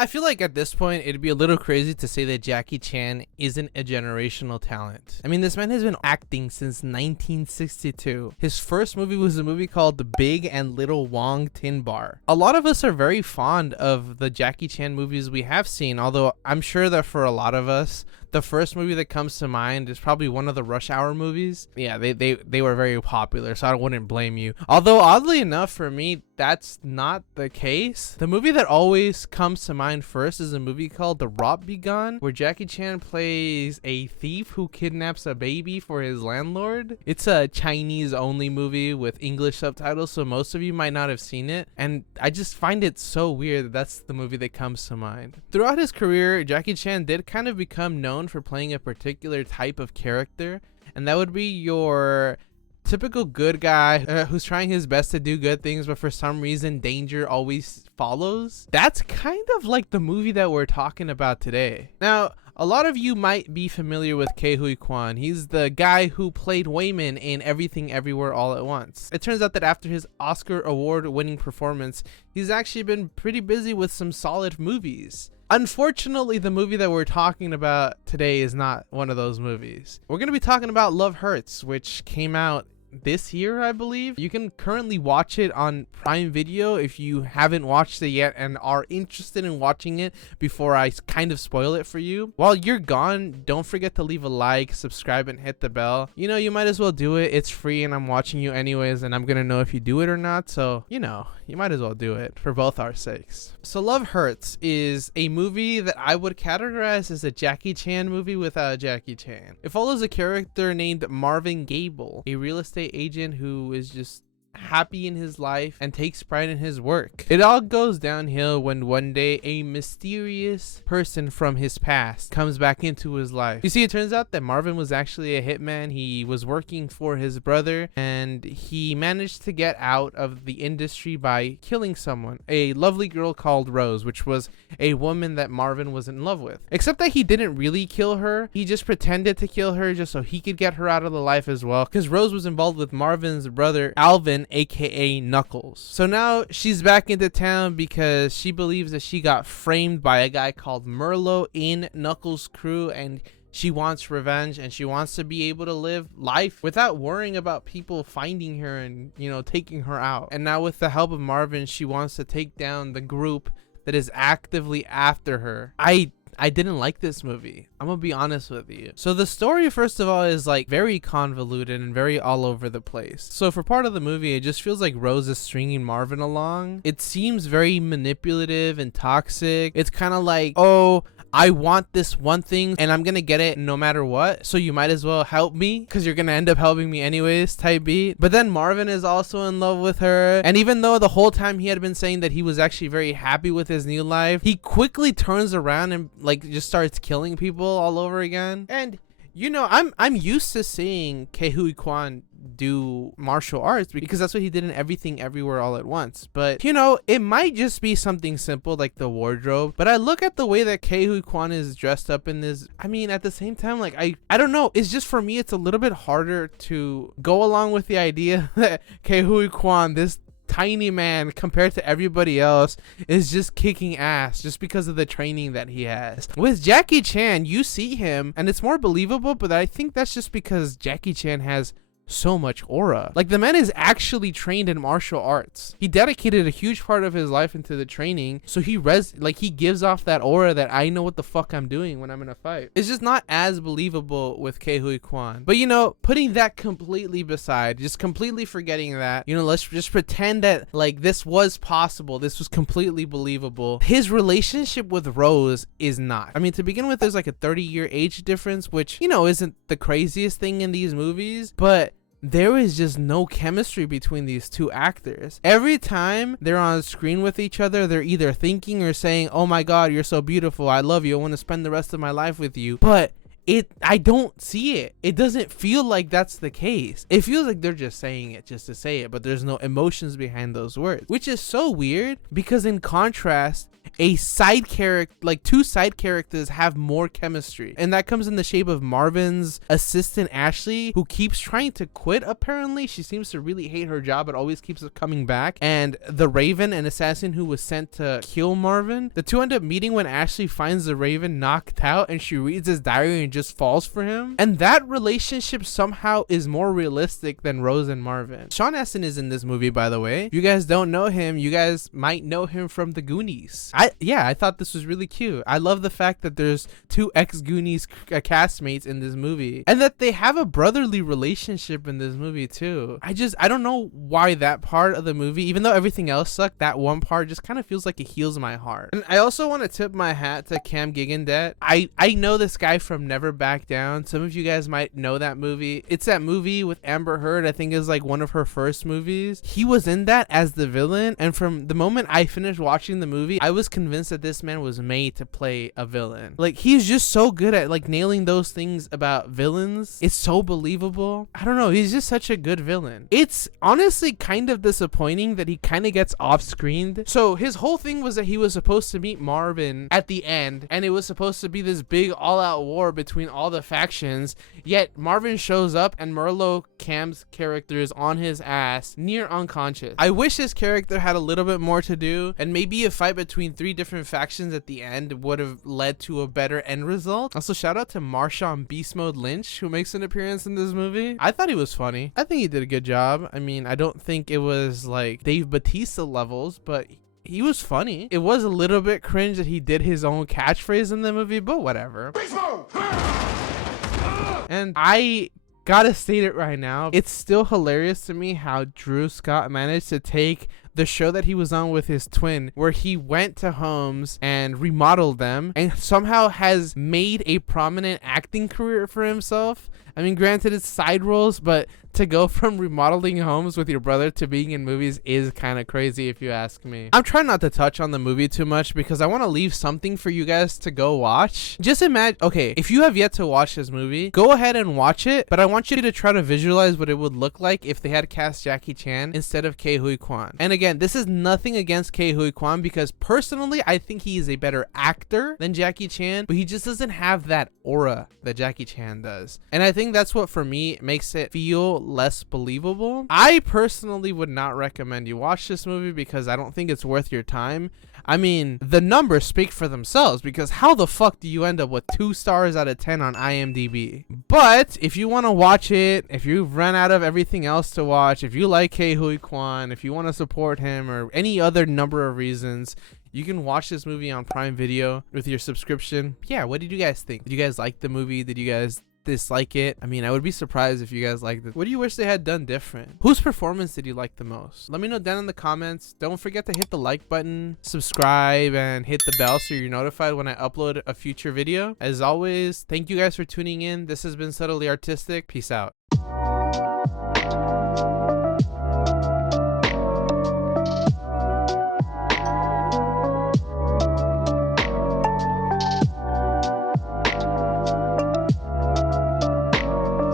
I feel like at this point, it'd be a little crazy to say that Jackie Chan isn't a generational talent. I mean, this man has been acting since 1962. His first movie was a movie called The Big and Little Wong Tin Bar. A lot of us are very fond of the Jackie Chan movies we have seen, although I'm sure that for a lot of us, the first movie that comes to mind is probably one of the Rush Hour movies. Yeah, they were very popular, so I wouldn't blame you. Although, oddly enough, for me, that's not the case. The movie that always comes to mind first is a movie called The Rot Begun, where Jackie Chan plays a thief who kidnaps a baby for his landlord. It's a Chinese-only movie with English subtitles, so most of you might not have seen it, and I just find it so weird that that's the movie that comes to mind. Throughout his career, Jackie Chan did kind of become known for playing a particular type of character, and that would be your typical good guy who's trying his best to do good things, but for some reason danger always follows. That's kind of like the movie that we're talking about today. Now, a lot of you might be familiar with Ku Huy Quan. He's the guy who played Wayman in Everything Everywhere All at Once. It turns out that after his Oscar award-winning performance, he's actually been pretty busy with some solid movies. Unfortunately, the movie that we're talking about today is not one of those movies. We're going to be talking about Love Hurts, which came out this year, I believe. You can currently watch it on Prime Video if you haven't watched it yet and are interested in watching it before I kind of spoil it for you. While you're gone, don't forget to leave a like, subscribe, and hit the bell. You know, you might as well do it. It's free and I'm watching you anyways, and I'm gonna know if you do it or not, so you know, you might as well do it for both our sakes. So Love Hurts is a movie that I would categorize as a Jackie Chan movie without Jackie Chan. It follows a character named Marvin Gable, a real estate agent who is just happy in his life and takes pride in his work. It all goes downhill when one day a mysterious person from his past comes back into his life. You see, it turns out that Marvin was actually a hitman. He was working for his brother and he managed to get out of the industry by killing someone, a lovely girl called Rose, which was a woman that Marvin was in love with. Except that he didn't really kill her. He just pretended to kill her just so he could get her out of the life as well, because Rose was involved with Marvin's brother Alvin, aka Knuckles. So now she's back into town because she believes that she got framed by a guy called Merlo in Knuckles' crew, and she wants revenge and she wants to be able to live life without worrying about people finding her and, you know, taking her out. And now with the help of Marvin, she wants to take down the group that is actively after her. I didn't like this movie. I'm gonna be honest with you. So the story, first of all, is like very convoluted and very all over the place. So for part of the movie, it just feels like Rose is stringing Marvin along. It seems very manipulative and toxic. It's kind of like, oh, I want this one thing and I'm gonna get it no matter what, so you might as well help me because you're gonna end up helping me anyways type beat. But then Marvin is also in love with her, and even though the whole time he had been saying that he was actually very happy with his new life, he quickly turns around and like just starts killing people all over again. And you know, I'm used to seeing Ku Huy Quan do martial arts because that's what he did in Everything Everywhere All at Once. But you know, it might just be something simple like the wardrobe, but I look at the way that Ku Huy Quan is dressed up in this, I mean, at the same time, like I don't know, it's just, for me, it's a little bit harder to go along with the idea that Ku Huy Quan, this tiny man compared to everybody else, is just kicking ass just because of the training that he has. With Jackie Chan, you see him and it's more believable, but I think that's just because Jackie Chan has so much aura. Like, the man is actually trained in martial arts. He dedicated a huge part of his life into the training, so he gives off that aura that I know what the fuck I'm doing when I'm in a fight. It's just not as believable with Ku Huy Quan. But you know, putting that completely beside, just completely forgetting that, you know, let's just pretend that like this was possible, this was completely believable. His relationship with Rose is not. I mean, to begin with, there's like a 30-year age difference, which, you know, isn't the craziest thing in these movies, but there is just no chemistry between these two actors. Every time they're on screen with each other, they're either thinking or saying, oh my god, you're so beautiful, I love you, I want to spend the rest of my life with you. But I don't see it. It doesn't feel like that's the case. It feels like they're just saying it just to say it, but there's no emotions behind those words, which is so weird because in contrast, a side character, like two side characters, have more chemistry. And that comes in the shape of Marvin's assistant Ashley, who keeps trying to quit. Apparently she seems to really hate her job but always keeps coming back, and the Raven, an assassin who was sent to kill Marvin. The two end up meeting when Ashley finds the Raven knocked out and she reads his diary and just falls for him. And that relationship somehow is more realistic than Rose and Marvin. Sean Astin is in this movie, by the way. If you guys don't know him, you guys might know him from the Goonies. I thought this was really cute. I love the fact that there's two ex-Goonies castmates in this movie, and that they have a brotherly relationship in this movie too. I don't know why that part of the movie, even though everything else sucked, that one part just kind of feels like it heals my heart. And I also want to tip my hat to Cam Gigandet. I know this guy from Never Back Down. Some of you guys might know that movie. It's that movie with Amber Heard. I think is like one of her first movies. He was in that as the villain, and from the moment I finished watching the movie, I was convinced that this man was made to play a villain. Like, he's just so good at like nailing those things about villains. It's so believable. I don't know, he's just such a good villain. It's honestly kind of disappointing that he kind of gets off screened. So his whole thing was that he was supposed to meet Marvin at the end, and it was supposed to be this big all-out war between all the factions, yet Marvin shows up and Merlot, Cam's character, is on his ass, near unconscious. I wish his character had a little bit more to do, and maybe a fight between 3 different factions at the end would have led to a better end result. Also, shout out to Marshawn Beast Mode Lynch, who makes an appearance in this movie. I thought he was funny. I think he did a good job. I mean, I don't think it was like Dave Bautista levels, but he was funny. It was a little bit cringe that he did his own catchphrase in the movie, but whatever. And I gotta state it right now, it's still hilarious to me how Drew Scott managed to take the show that he was on with his twin, where he went to homes and remodeled them, and somehow has made a prominent acting career for himself. I mean, granted, it's side roles, but to go from remodeling homes with your brother to being in movies is kind of crazy, if you ask me. I'm trying not to touch on the movie too much because I want to leave something for you guys to go watch. Just imagine, okay, if you have yet to watch this movie, go ahead and watch it, but I want you to try to visualize what it would look like if they had cast Jackie Chan instead of Ku Huy Quan. And again, this is nothing against Ku Huy Quan, because personally, I think he is a better actor than Jackie Chan, but he just doesn't have that aura that Jackie Chan does. And I think that's what, for me, makes it feel less believable. I personally would not recommend you watch this movie because I don't think it's worth your time. I mean, the numbers speak for themselves, because how the fuck do you end up with 2 stars out of 10 on IMDb? But if you want to watch it, if you've run out of everything else to watch, if you like Ku Huy Quan, if you want to support him, or any other number of reasons, you can watch this movie on Prime Video with your subscription. Yeah, what did you guys think? Did you guys like the movie? Did you guys dislike it? I mean, I would be surprised if you guys liked it. What do you wish they had done different? Whose performance did you like the most? Let me know down in the comments. Don't forget to hit the like button, subscribe, and hit the bell so you're notified when I upload a future video. As always, thank you guys for tuning in. This has been Subtly Artistic. Peace out.